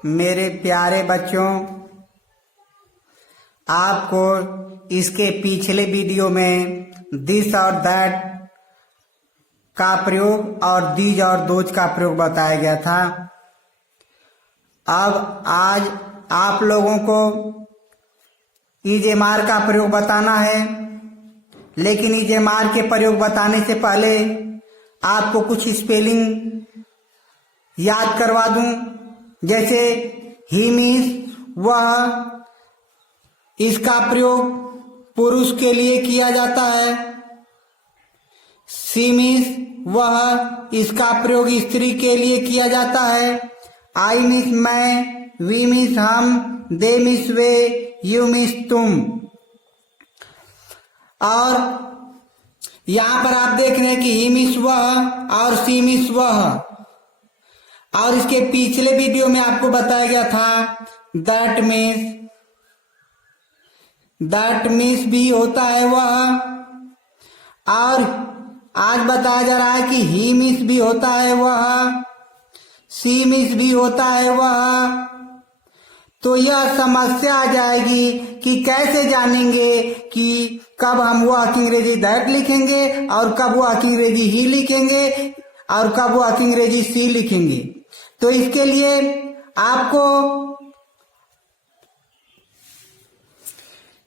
मेरे प्यारे बच्चों, आपको इसके पिछले वीडियो में दिस और दैट का प्रयोग और दीज और दोज का प्रयोग बताया गया था। अब आज आप लोगों को इजेमार का प्रयोग बताना है, लेकिन इजेमार के प्रयोग बताने से पहले आपको कुछ स्पेलिंग याद करवा दूं। जैसे ही मीन्स वह, इसका प्रयोग पुरुष के लिए किया जाता है। सी मीन्स वह, इसका प्रयोग स्त्री के लिए किया जाता है। आई मीन्स मैं, वी मीन्स हम, दे मीन्स वे, यू मीन्स तुम। और यहाँ पर आप देख रहे हैं कि ही मीन्स वह और सी मीन्स वह। और इसके पिछले वीडियो में आपको बताया गया था दैट मीन्स भी होता है वह। और आज बताया जा रहा है कि ही मीन्स भी होता है वह, सी मीन्स भी होता है वह। तो यह समस्या आ जाएगी कि कैसे जानेंगे कि कब हम वह की अंग्रेजी दैट लिखेंगे और कब वह की अंग्रेजी ही लिखेंगे और कब वह की अंग्रेजी सी लिखेंगे। तो इसके लिए आपको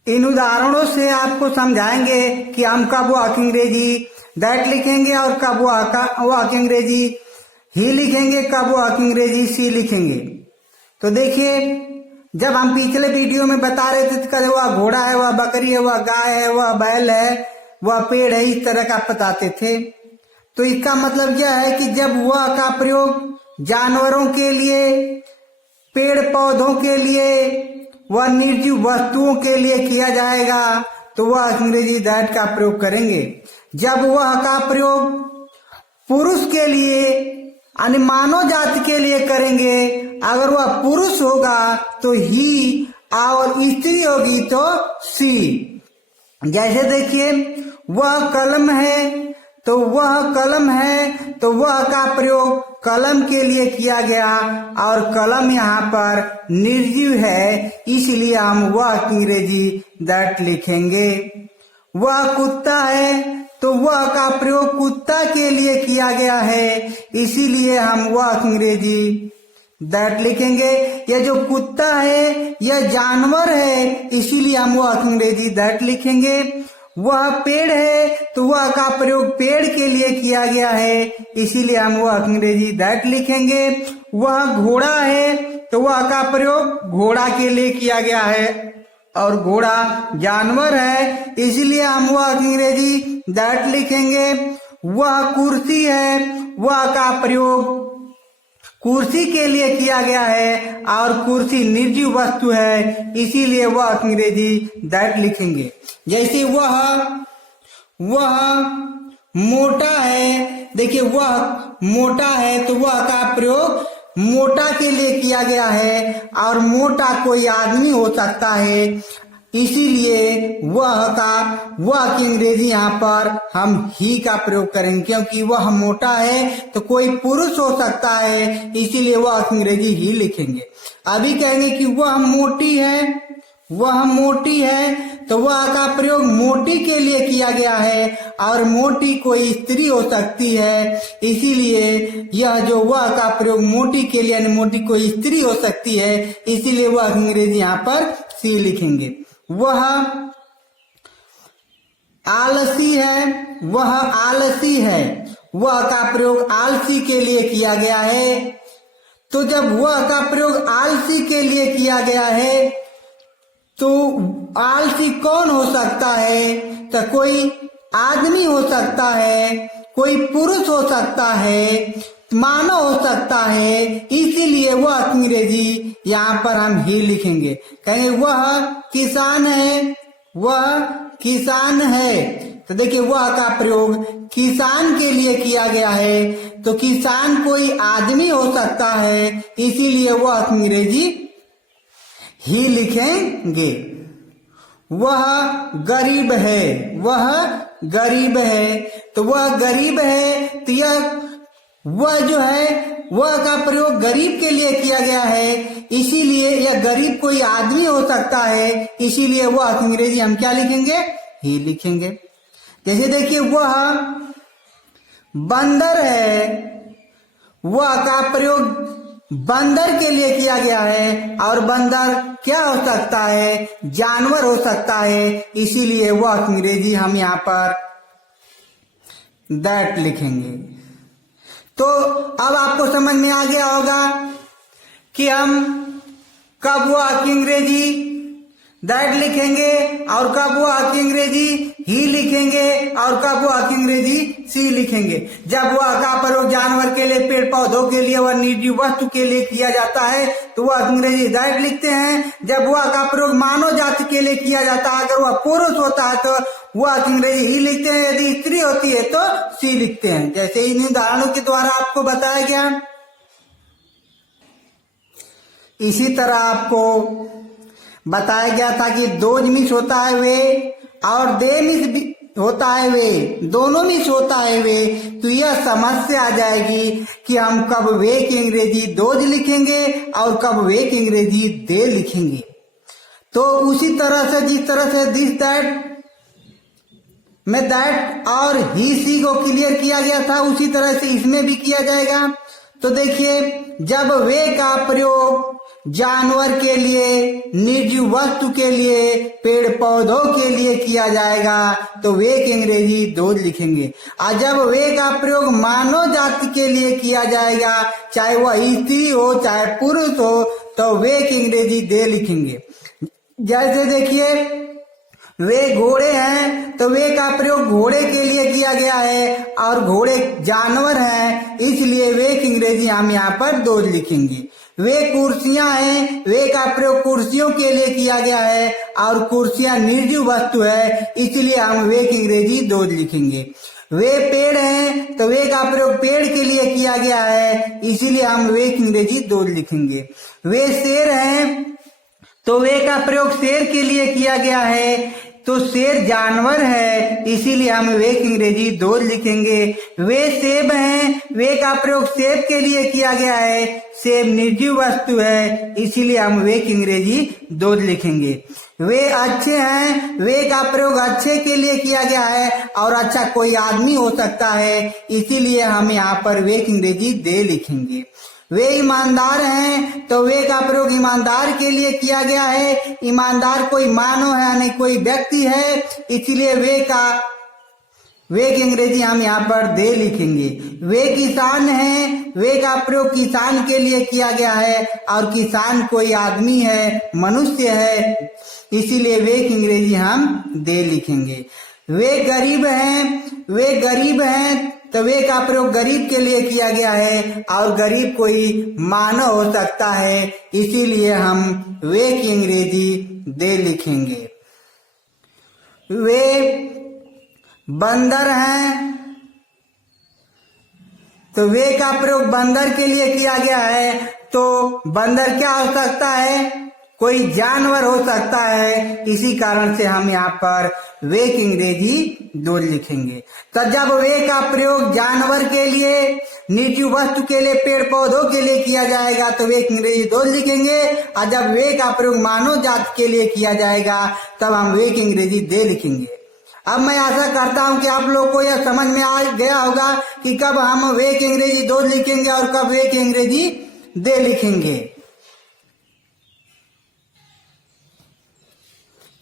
इन उदाहरणों से आपको समझाएंगे कि हम कब वह की अंग्रेजी दैट लिखेंगे और कब वह की अंग्रेजी ही लिखेंगे, कब वह की अंग्रेजी सी लिखेंगे। तो देखिए, जब हम पिछले वीडियो में बता रहे थे कि वह घोड़ा है, वह बकरी है, वह गाय है, वह बैल है, वह पेड़ है, इस तरह का बताते थे। तो इसका मतलब यह है कि जब वह का प्रयोग जानवरों के लिए, पेड़ पौधों के लिए, वह निर्जीव वस्तुओं के लिए किया जाएगा तो वह अंग्रेजी दैट का प्रयोग करेंगे। जब वह का प्रयोग पुरुष के लिए यानी मानव जाति के लिए करेंगे, अगर वह पुरुष होगा तो ही और स्त्री होगी तो सी। जैसे देखिए, वह कलम है तो वह कलम है, तो वह का प्रयोग कलम के लिए किया गया और कलम यहाँ पर निर्जीव है, इसलिए हम वह की अंग्रेजी दैट लिखेंगे। वह कुत्ता है तो वह का प्रयोग कुत्ता के लिए किया गया है, इसीलिए हम वह की अंग्रेजी दैट लिखेंगे। यह जो कुत्ता है यह जानवर है, इसीलिए हम वह की अंग्रेजी दैट लिखेंगे। वह पेड़ है तो वह का प्रयोग पेड़ के लिए किया गया है, इसीलिए हम वह की अंग्रेजी दैट लिखेंगे। वह घोड़ा है तो वह का प्रयोग घोड़ा के लिए किया गया है और घोड़ा जानवर है, इसलिए हम वह की अंग्रेजी दैट लिखेंगे। वह कुर्सी है, वह का प्रयोग कुर्सी के लिए किया गया है और कुर्सी निर्जीव वस्तु है, इसीलिए वह अंग्रेजी दैट लिखेंगे। जैसे वह मोटा है, देखिए वह मोटा है तो वह का प्रयोग मोटा के लिए किया गया है और मोटा कोई आदमी हो सकता है, इसीलिए वह की अंग्रेजी यहाँ पर हम ही का प्रयोग करेंगे। क्योंकि वह मोटा है तो कोई पुरुष हो सकता है, इसीलिए वह की अंग्रेजी ही लिखेंगे। अभी कहेंगे कि वह मोटी है तो वह का प्रयोग मोटी के लिए किया गया है और मोटी कोई स्त्री हो सकती है, इसीलिए यह जो वह का प्रयोग मोटी के लिए यानी मोटी कोई स्त्री हो सकती है, इसीलिए वह अंग्रेजी यहाँ पर सी लिखेंगे। वह आलसी है, वह का प्रयोग आलसी के लिए किया गया है। तो जब वह का प्रयोग आलसी के लिए किया गया है तो आलसी कौन हो सकता है? तो कोई आदमी हो सकता है, कोई पुरुष हो सकता है, मानव हो सकता है, इसीलिए वह अंग्रेजी यहाँ पर हम ही लिखेंगे। कहेंगे वह किसान है तो देखिए वह का प्रयोग किसान के लिए किया गया है, तो किसान कोई आदमी हो सकता है, इसीलिए वह अंग्रेजी ही लिखेंगे। वह गरीब है तो वह गरीब है तो यह वह जो है वह का प्रयोग गरीब के लिए किया गया है, इसीलिए यह गरीब कोई आदमी हो सकता है, इसीलिए वह अंग्रेजी हम क्या लिखेंगे, ही लिखेंगे। जैसे देखिए वह बंदर है, वह का प्रयोग बंदर के लिए किया गया है और बंदर क्या हो सकता है, जानवर हो सकता है, इसीलिए वह अंग्रेजी हम यहाँ पर दैट लिखेंगे। तो अब आपको समझ में आ गया होगा कि हम कब वह अंग्रेजी दैट लिखेंगे और कब वो अंग्रेजी ही लिखेंगे और कब वो अंग्रेजी सी लिखेंगे। जब वह का प्रयोग जानवर के लिए, पेड़ पौधों के लिए, वह निर्जीव वस्तु के लिए किया जाता है तो वह अंग्रेजी दैट लिखते हैं। जब वह का प्रयोग मानव जाति के लिए किया जाता है, अगर वह पुरुष होता है तो वह अंग्रेजी ही लिखते हैं, यदि स्त्री होती है तो सी लिखते हैं। जैसे इन उदाहरणों के द्वारा आपको बताया गया। इसी तरह आपको बताया गया था कि दोज मिस होता है वे और दे मिस होता है वे, दोनों मिस होता है वे, तो यह समस्या आ जाएगी कि हम कब वे की अंग्रेजी दोज लिखेंगे और कब वे की अंग्रेजी दे लिखेंगे। तो उसी तरह से जिस तरह से दिस दैट में दैट और ही सी को क्लियर किया गया था, उसी तरह से इसमें भी किया जाएगा। तो देखिए जब वे का प्रयोग जानवर के लिए, निर्जीव वस्तु के लिए, पेड़ पौधों के लिए किया जाएगा तो वे की अंग्रेजी दोज लिखेंगे। और जब वे का प्रयोग मानव जाति के लिए किया जाएगा, चाहे वह स्त्री हो चाहे पुरुष हो, तो वे की अंग्रेजी दे लिखेंगे। जैसे देखिए वे घोड़े हैं तो वे का प्रयोग घोड़े के लिए किया गया है और घोड़े जानवर हैं, इसलिए वे की अंग्रेजी हम यहाँ पर दोज लिखेंगे। वे कुर्सियां हैं, वे का प्रयोग कुर्सियों के लिए किया गया है और कुर्सियां निर्जीव वस्तु है, इसलिए हम वे की अंग्रेजी दोज लिखेंगे। वे पेड़ हैं तो वे का प्रयोग पेड़ के लिए किया गया है, इसीलिए हम वे की अंग्रेजी दोज लिखेंगे। वे शेर हैं तो वे का प्रयोग शेर के लिए किया गया है, तो शेर जानवर है, इसीलिए हम वे की अंग्रेजी दोज लिखेंगे। वे सेब हैं, वे का प्रयोग सेब के लिए किया गया है, सेब निर्जीव वस्तु है, इसीलिए हम वे की अंग्रेजी दोज लिखेंगे। वे अच्छे हैं, वे का प्रयोग अच्छे के लिए किया गया है और अच्छा कोई आदमी हो सकता है, इसीलिए हम यहाँ पर वे की अंग्रेजी दे लिखेंगे। वे ईमानदार हैं तो वे का प्रयोग ईमानदार के लिए किया गया है, ईमानदार कोई मानव है नहीं कोई व्यक्ति है, इसलिए वे की अंग्रेजी हम यहाँ पर दे लिखेंगे। वे किसान हैं, वे का प्रयोग किसान के लिए किया गया है और किसान कोई आदमी है, मनुष्य है, इसीलिए वे की अंग्रेजी हम दे लिखेंगे। वे गरीब हैं तो वे का प्रयोग गरीब के लिए किया गया है और गरीब कोई मानव हो सकता है, इसीलिए हम वे की अंग्रेजी दे लिखेंगे। वे बंदर हैं तो वे का प्रयोग बंदर के लिए किया गया है, तो बंदर क्या हो सकता है, कोई जानवर हो सकता है, इसी कारण से हम यहाँ पर वे की अंग्रेजी दोज लिखेंगे। तो जब वे का प्रयोग जानवर के लिए, निर्जीव वस्तु के लिए, पेड़ पौधों के लिए किया जाएगा तो वे की अंग्रेजी दोज लिखेंगे, और जब वे का प्रयोग मानव जाति के लिए किया जाएगा तब हम वे की अंग्रेजी दे लिखेंगे। अब मैं आशा करता हूं कि आप लोग को यह समझ में आ गया होगा कि कब हम वे की अंग्रेजी दोज लिखेंगे और कब वे की अंग्रेजी दे लिखेंगे।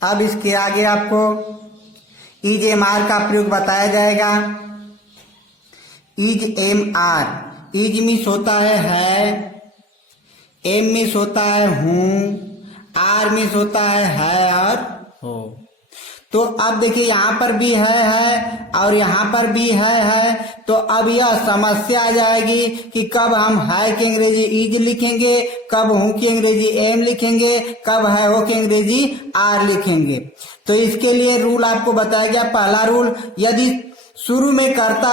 अब इसके आगे आपको इज एम आर का प्रयोग बताया जाएगा। Is M R, is miss होता है, एम मिस होता है हूं, आर मिस होता है और हो। तो अब देखिए यहाँ पर भी है और यहाँ पर भी है, तो अब यह समस्या आ जाएगी कि कब हम है की अंग्रेजी इज लिखेंगे, कब हूं की अंग्रेजी एम लिखेंगे, कब है हो की अंग्रेजी आर लिखेंगे। तो इसके लिए रूल आपको बताया गया। पहला रूल, यदि शुरू में कर्ता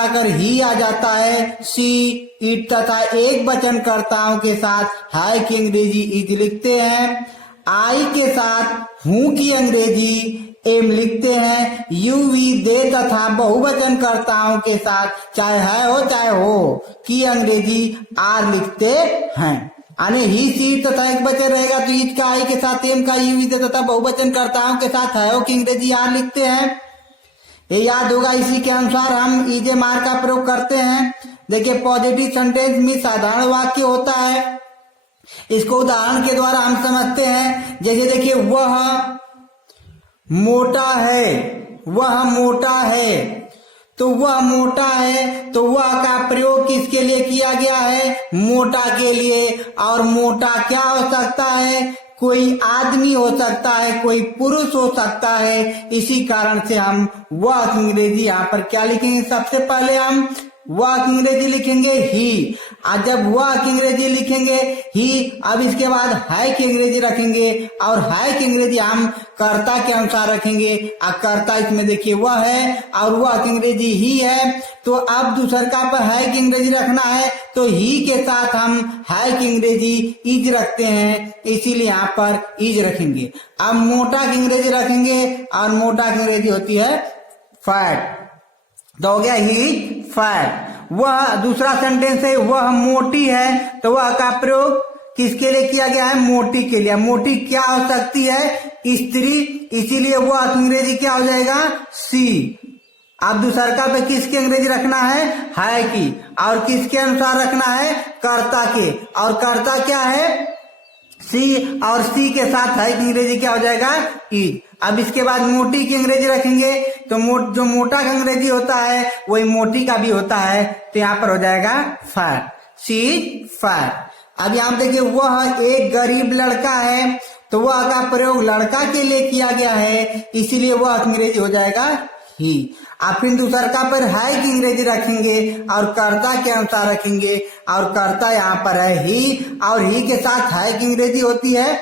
अगर ही आ जाता है, सी, इट तथा एक वचन कर्ताओं के साथ है की अंग्रेजी इज लिखते हैं। आई के साथ हूं की अंग्रेजी एम लिखते हैं। यू वी दे तथा बहुवचन कर्ताओं के साथ चाहे है हो चाहे हो की अंग्रेजी आर लिखते हैं। यानी ही सी तथा एक वचन रहेगा तो ईच का आई के साथ एम का यू वी दे तथा बहुवचन कर्ताओं के साथ है हो की अंग्रेजी आर लिखते हैं। ये याद होगा, इसी के अनुसार हम ईजे मार का प्रयोग करते हैं। देखिए पॉजिटिव सेंटेंस में साधारण वाक्य होता है, इसको उदाहरण के द्वारा हम समझते हैं। जैसे देखिए वह मोटा है, वह मोटा है, तो वह मोटा है तो वह का प्रयोग किसके लिए किया गया है? मोटा के लिए। और मोटा क्या हो सकता है? कोई आदमी हो सकता है, कोई पुरुष हो सकता है। इसी कारण से हम वह अंग्रेजी यहाँ पर क्या लिखेंगे? सबसे पहले हम वह की अंग्रेजी लिखेंगे ही। और जब वह की अंग्रेजी लिखेंगे ही, अब इसके बाद है की अंग्रेजी रखेंगे और है की अंग्रेजी हम कर्ता के अनुसार रखेंगे। और कर्ता इसमें देखिए वह है और वह की अंग्रेजी ही है, तो अब दूसरका पर है की अंग्रेजी रखना है तो ही के साथ हम है की अंग्रेजी इज रखते हैं, इसीलिए यहाँ पर इज रखेंगे। अब मोटा की अंग्रेजी रखेंगे और मोटा की अंग्रेजी होती है फैट, तो हो गया ही फैट। वह दूसरा सेंटेंस है वह मोटी है, तो वह का प्रयोग किसके लिए किया गया है? मोटी के लिए। मोटी क्या हो सकती है? स्त्री, इसीलिए वह अंग्रेजी क्या हो जाएगा? सी। अब दूसरका पे किसकी अंग्रेजी रखना है की, और किसके अनुसार रखना है? कर्ता के। और कर्ता क्या है? सी, और सी के साथ है की अंग्रेजी क्या हो जाएगा? इज। अब इसके बाद मोटी की अंग्रेजी रखेंगे तो जो मोटा का अंग्रेजी होता है वही मोटी का भी होता है, तो यहाँ पर हो जाएगा फैट, सी फैट। अब यहाँ देखिए वह एक गरीब लड़का है, तो वह का प्रयोग लड़का के लिए किया गया है, इसीलिए वह अंग्रेजी हो जाएगा ही। अब फिर दूसरका पर है की अंग्रेजी रखेंगे और कर्ता के अनुसार रखेंगे, और कर्ता यहाँ पर है ही, और ही के साथ है की अंग्रेजी होती है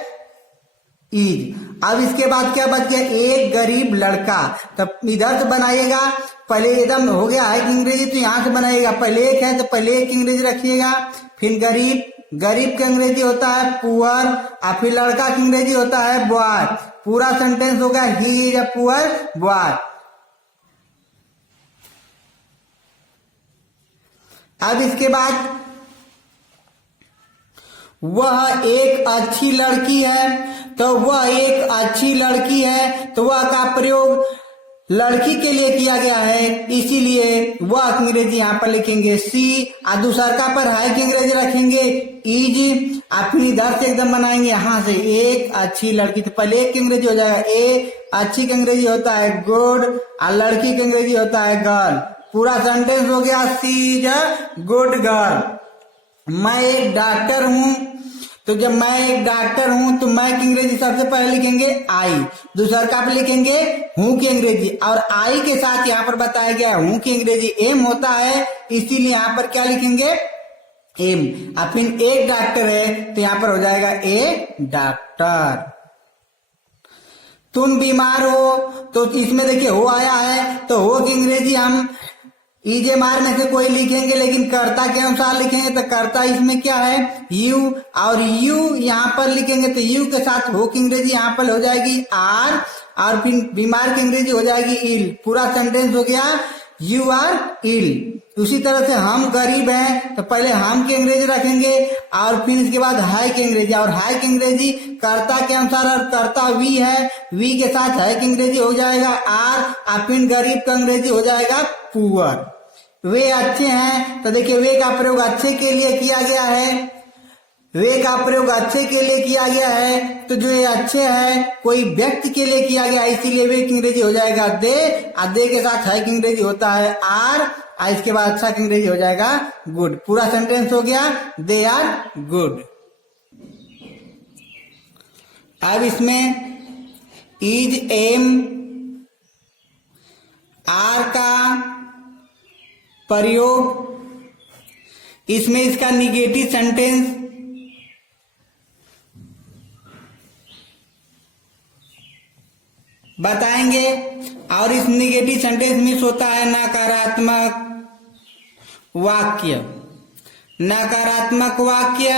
इज। अब इसके बाद क्या बच गया? एक गरीब लड़का, तब इधर से बनाइएगा, पहले एकदम हो गया है की अंग्रेजी तो यहाँ से बनाइएगा। पहले एक है तो पहले एक की अंग्रेजी रखिएगा, फिर गरीब, गरीब की अंग्रेजी होता है पुअर, और फिर लड़का की अंग्रेजी होता है बॉय। पूरा सेंटेंस होगा he is a poor boy. अब इसके बाद वह एक अच्छी लड़की है, तो वह एक अच्छी लड़की है, तो वह का प्रयोग लड़की के लिए किया गया है, इसीलिए वह अंग्रेजी यहाँ पर लिखेंगे सी। और दूसरका पर है की अंग्रेजी रखेंगे इज। और फिर इधर से एकदम बनाएंगे यहाँ से एक अच्छी लड़की, तो पहले एक की अंग्रेजी हो जाएगा ए, अच्छी की अंग्रेजी होता है गुड, और लड़की की अंग्रेजी होता है गर्ल। पूरा सेंटेंस हो गया सी इज अ गुड गर्ल। मैं एक डॉक्टर हूं, तो जब मैं एक डॉक्टर हूं तो मैं की अंग्रेजी सबसे पहले लिखेंगे आई, दूसरका पे लिखेंगे हूं की अंग्रेजी, और आई के साथ यहाँ पर बताया गया हूं की अंग्रेजी एम होता है, इसीलिए यहाँ पर क्या लिखेंगे? एम। अब फिर एक डॉक्टर है तो यहाँ पर हो जाएगा ए डॉक्टर। तुम बीमार हो, तो इसमें देखिए हो आया है, तो हो की अंग्रेजी हम ईजे मार में से कोई लिखेंगे, लेकिन कर्ता के अनुसार लिखेंगे, तो कर्ता इसमें क्या है? यू, और यू यहाँ पर लिखेंगे तो यू के साथ हो की अंग्रेजी यहाँ पर हो जाएगी आर, और फिर बीमार की अंग्रेजी हो जाएगी इल। पूरा सेंटेंस हो गया यू आर इल। उसी तरह से हम गरीब हैं, तो पहले हम की अंग्रेजी रखेंगे और फिर इसके बाद है की अंग्रेजी, और है की अंग्रेजी कर्ता के अनुसार, और कर्ता वी है, वी के साथ है की अंग्रेजी हो जाएगा आर, और फिर गरीब का अंग्रेजी हो जाएगा पुअर। वे अच्छे हैं, तो देखिए वे का प्रयोग अच्छे के लिए किया गया है, वे का प्रयोग अच्छे के लिए किया गया है, तो जो ये अच्छे है कोई व्यक्ति के लिए किया गया है, इसीलिए वे की अंग्रेजी हो जाएगा दे, और दे के साथ है की अंग्रेजी होता है आर, और इसके बाद अच्छा की अंग्रेजी हो जाएगा गुड। पूरा सेंटेंस हो गया दे आर गुड। अब इसमें इज एम आर का प्रयोग, इसमें इसका निगेटिव सेंटेंस बताएंगे, और इस निगेटिव सेंटेंस में होता है नकारात्मक वाक्य, नकारात्मक वाक्य।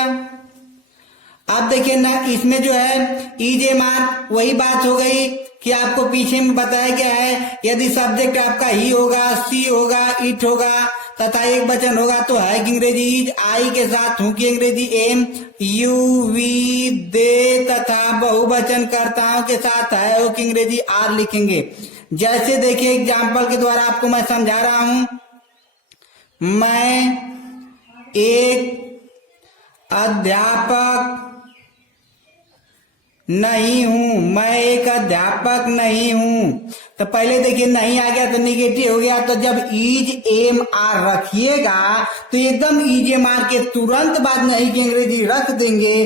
अब देखिए ना, इसमें जो है ईजे मार वही बात हो गई कि आपको पीछे में बताया गया है यदि सब्जेक्ट आपका ही होगा, सी होगा, इट होगा तथा एक वचन होगा तो है की अंग्रेजी इज, आई के साथ हूं की अंग्रेजी एम, यू, वी, दे तथा बहुवचन कर्ताओं के साथ है वो की अंग्रेजी आर लिखेंगे। जैसे देखिए एग्जाम्पल के द्वारा आपको मैं समझा रहा हूं, मैं एक अध्यापक नहीं हूं, मैं एक अध्यापक नहीं हूं। तो पहले देखिए नहीं आ गया तो निगेटिव हो गया, तो जब इज एम आर रखिएगा तो एकदम इज एम आर के तुरंत बाद नहीं की अंग्रेजी रख देंगे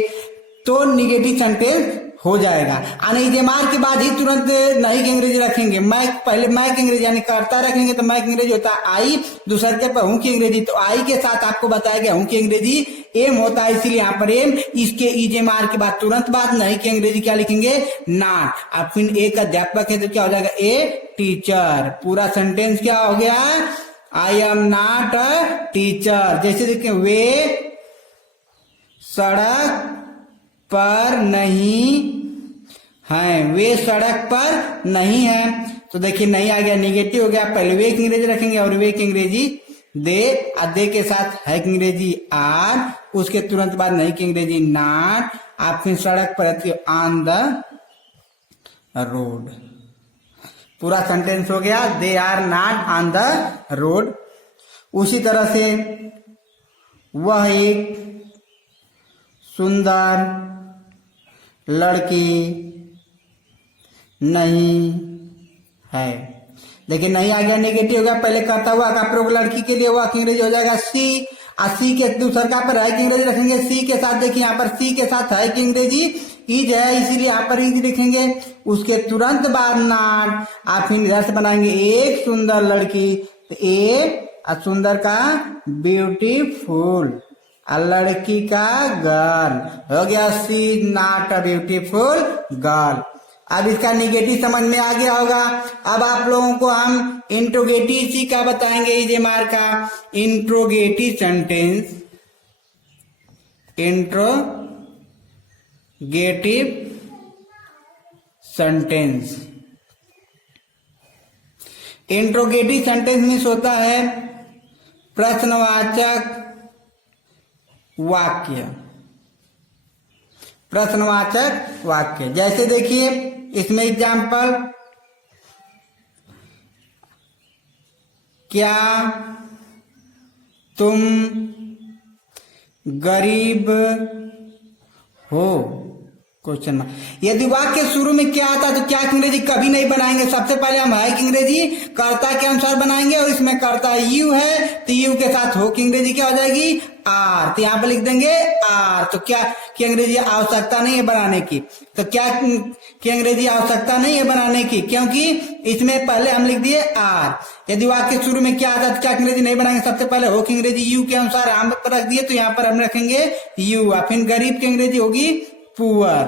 तो निगेटिव सेंटेंस हो जाएगा। यानी इज एम आर के बाद ही तुरंत नहीं की अंग्रेजी रखेंगे। मैं पहले मैं की अंग्रेजी यानी करता रखेंगे तो मैं की अंग्रेजी होता है आई, दूसरे के पर हूं की अंग्रेजी, तो आई के साथ आपको बताया गया हूं की अंग्रेजी एम होता है, इसीलिए यहाँ पर एम, इसके इज एम आर के बाद तुरंत बाद नहीं की अंग्रेजी क्या लिखेंगे नॉट। अब फिर एक अध्यापक है तो क्या हो जाएगा ए टीचर, पूरा सेंटेंस क्या हो गया I am not a teacher. जैसे देखिए वे सड़क पर नहीं है, वे सड़क पर नहीं है, तो देखिए नहीं आ गया निगेटिव हो गया, पहले वे की अंग्रेजी रखेंगे और वे की अंग्रेजी दे, दे के साथ है की अंग्रेजी आर, उसके तुरंत बाद नहीं की अंग्रेजी नॉट। आप फिर सड़क पर रहती हो ऑन द रोड, पूरा सेंटेंस हो गया they are not on the road. उसी तरह से वह एक सुंदर लड़की नहीं है, लेकिन नहीं आ गया निगेटिव हो गया, पहले करता हुआ का प्रयोग लड़की के लिए हुआ की अंग्रेजी हो जाएगा सी, और सी के दूसरा का पर है की अंग्रेजी रखेंगे सी के साथ। देखिए यहाँ पर सी के साथ है की अंग्रेजी इज है, इसीलिए यहाँ पर इज लिखेंगे, उसके तुरंत बाद नॉट। आप फिर इधर से बनाएंगे एक सुंदर लड़की, तो ए सुंदर का ब्यूटीफुल, लड़की का गर्ल हो गया सी नॉट अ ब्यूटीफुल गर्ल। अब इसका निगेटिव समझ में आ गया होगा। अब आप लोगों को हम इंट्रोगेटिव सी का बताएंगे इज एम आर का interrogative sentence, interrogative sentence. Interrogative sentence means होता है प्रश्नवाचक वाक्य, प्रश्नवाचक वाक्य। जैसे देखिए इसमें एग्जाम्पल, क्या तुम गरीब हो, क्वेश्चन मार्क। यदि वाक्य शुरू में क्या आता है तो क्या की अंग्रेजी कभी नहीं बनाएंगे, सबसे पहले हम है की अंग्रेजी कर्ता के अनुसार बनाएंगे, और इसमें कर्ता यू है तो यू के साथ हो की अंग्रेजी क्या हो जाएगी आर, तो यहाँ पर लिख देंगे आर। तो क्या की अंग्रेजी आवश्यकता नहीं है बनाने की, तो क्या की अंग्रेजी आवश्यकता नहीं है बनाने की, क्योंकि इसमें पहले हम लिख दिए आर। यदि वाक्य शुरू में क्या आता है तो क्या अंग्रेजी नहीं बनाएंगे, सबसे पहले हो की अंग्रेजी यू के अनुसार हम रख दिए, तो यहाँ पर हम रखेंगे यू। फिर गरीब की अंग्रेजी होगी पुअर,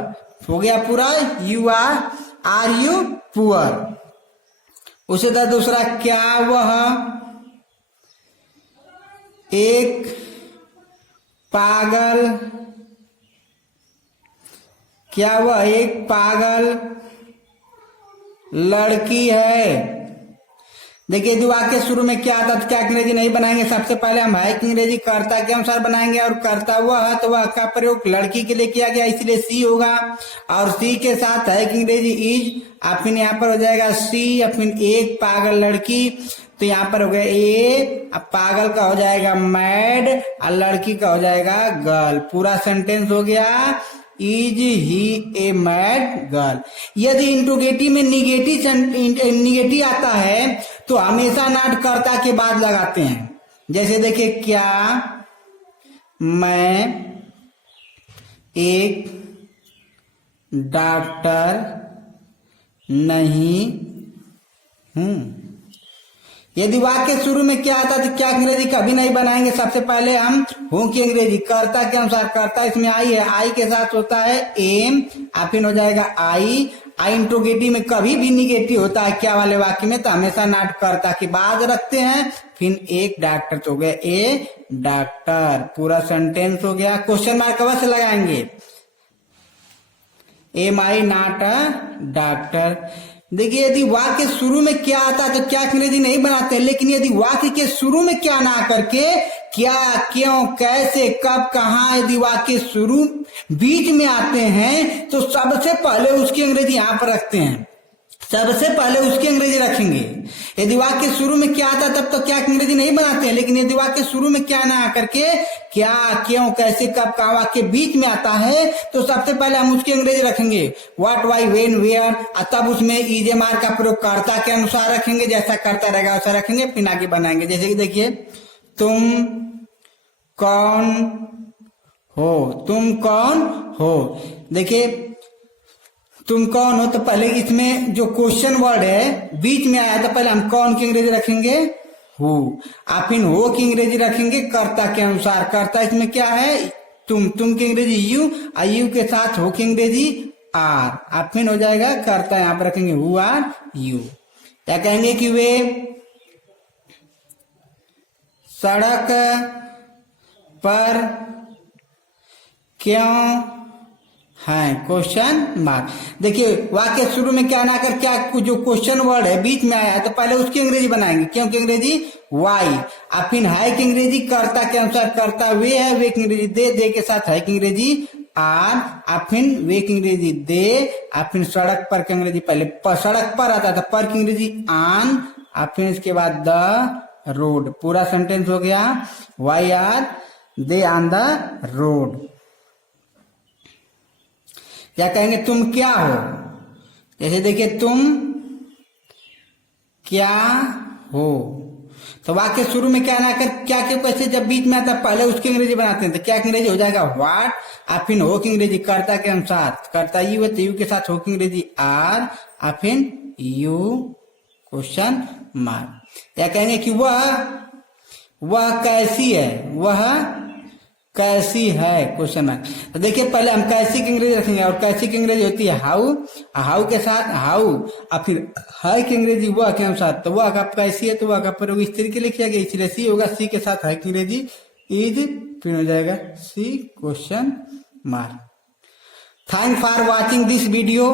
हो गया पूरा यू आर यू पुअर। उसी तरह दूसरा, क्या वह एक पागल, क्या वह एक पागल लड़की है। देखिए यदि वाक्य शुरू में क्या आता तो क्या अंग्रेजी नहीं बनाएंगे, सबसे पहले हम है की अंग्रेजी कर्ता के अनुसार बनाएंगे, और कर्ता वह है तो वह का प्रयोग लड़की के लिए किया गया इसलिए सी होगा, और सी के साथ है की अंग्रेजी इज। आप फिर यहाँ पर हो जाएगा सी, और फिर एक पागल लड़की, तो यहाँ पर हो गया ए, अब पागल का हो जाएगा मैड, और लड़की का हो जाएगा गर्ल। पूरा सेंटेंस हो गया is he a mad girl. यदि इंट्रोगेटिव में निगेटिव आता है तो हमेशा नॉट कर्ता के बाद लगाते हैं। जैसे देखिए, क्या मैं एक डॉक्टर नहीं हूं। यदि वाक्य शुरू में क्या आता तो क्या अंग्रेजी कभी नहीं बनाएंगे, सबसे पहले हम हूं की अंग्रेजी कर्ता के अनुसार, कर्ता इसमें आई है, आई के साथ होता है एम, फिर हो जाएगा आई। आई इंट्रोगेटिव में कभी भी निगेटिव होता है क्या वाले वाक्य में, तो हमेशा नॉट कर्ता के बाद रखते हैं। फिर एक डॉक्टर तो हो गया ए डॉक्टर, पूरा सेंटेंस हो गया। क्वेश्चन मार्क अवश्य लगाएंगे, am I not a doctor. देखिए यदि वाक्य शुरू में क्या आता है तो क्या की अंग्रेजी नहीं बनाते, लेकिन यदि वाक्य के शुरू में क्या ना करके क्या, क्यों, कैसे, कब, कहाँ, यदि वाक्य शुरू बीच में आते हैं तो सबसे पहले उसकी अंग्रेजी यहां पर रखते हैं, सबसे पहले उसकी अंग्रेजी रखेंगे। यदि वाक्य शुरू में क्या आता तब तो क्या की अंग्रेजी नहीं बनाते हैं, लेकिन यदि वाक्य शुरू में क्या ना करके क्या, क्यों, कैसे, कब, कहाँ वाक्य बीच में आता है तो सबसे पहले हम उसकी अंग्रेजी रखेंगे, व्हाट, व्हाई, व्हेन, वेयर, तब उसमें इजेमार का प्रयोग कर्ता के अनुसार रखेंगे, जैसा कर्ता रहेगा वैसा रखेंगे, फिर आगे बनाएंगे। जैसे कि देखिए तुम कौन हो, तुम कौन हो, देखिए तुम कौन हो तो पहले इसमें जो क्वेश्चन वर्ड है बीच में आया तो पहले हम कौन की अंग्रेजी रखेंगे, हु, आप फिर हो की अंग्रेजी रखेंगे कर्ता के अनुसार। कर्ता इसमें क्या है, तुम की अंग्रेजी यू, यू के साथ हो की अंग्रेजी आर, आप फिर हो जाएगा कर्ता, यहां पर रखेंगे हु आर यू। क्या कहेंगे कि वे सड़क पर क्यों है, क्वेश्चन मार्क। देखिए वाक्य शुरू में क्या ना कर क्या जो क्वेश्चन वर्ड है बीच में आया है तो पहले उसकी अंग्रेजी बनाएंगे, क्योंकि अंग्रेजी वाई, आप फिर है की अंग्रेजी कर्ता के अनुसार, कर्ता वे है, वे की अंग्रेजी दे के साथ है की अंग्रेजी आर, आप फिर वे की अंग्रेजी दे, आप फिर सड़क पर की अंग्रेजी पहले सड़क पर आता था, पर की अंग्रेजी आन, आप फिर इसके बाद द रोड, पूरा सेंटेंस हो गया, why are they on the road. क्या कहेंगे, तुम क्या हो, जैसे देखिए तुम क्या हो, तो वाक्य शुरू में क्या ना कर क्या क्यों कैसे जब बीच में आता पहले उसकी अंग्रेजी बनाते हैं तो क्या की अंग्रेजी हो जाएगा व्हाट, आप फिर हो की अंग्रेजी कर्ता के अनुसार, कर्ता यू है तो यू के साथ हो की अंग्रेजी आर, आप फिर यू क्वेश्चन मार्क। क्या कहेंगे कि वह कैसी है, वह कैसी है क्वेश्चन मार्क। तो देखिए पहले हम कैसी की अंग्रेजी रखेंगे और कैसी की अंग्रेजी होती है हाउ, हाउ के साथ हाउ, और फिर है की अंग्रेजी वह के अनुसार, तो वह का कैसी है तो वह का प्रयोग इस तरीके लिखिया गया, इसलिए सी होगा, सी के साथ है की अंग्रेजी इज, फिर हो जाएगा C question mark. Thank for watching this video.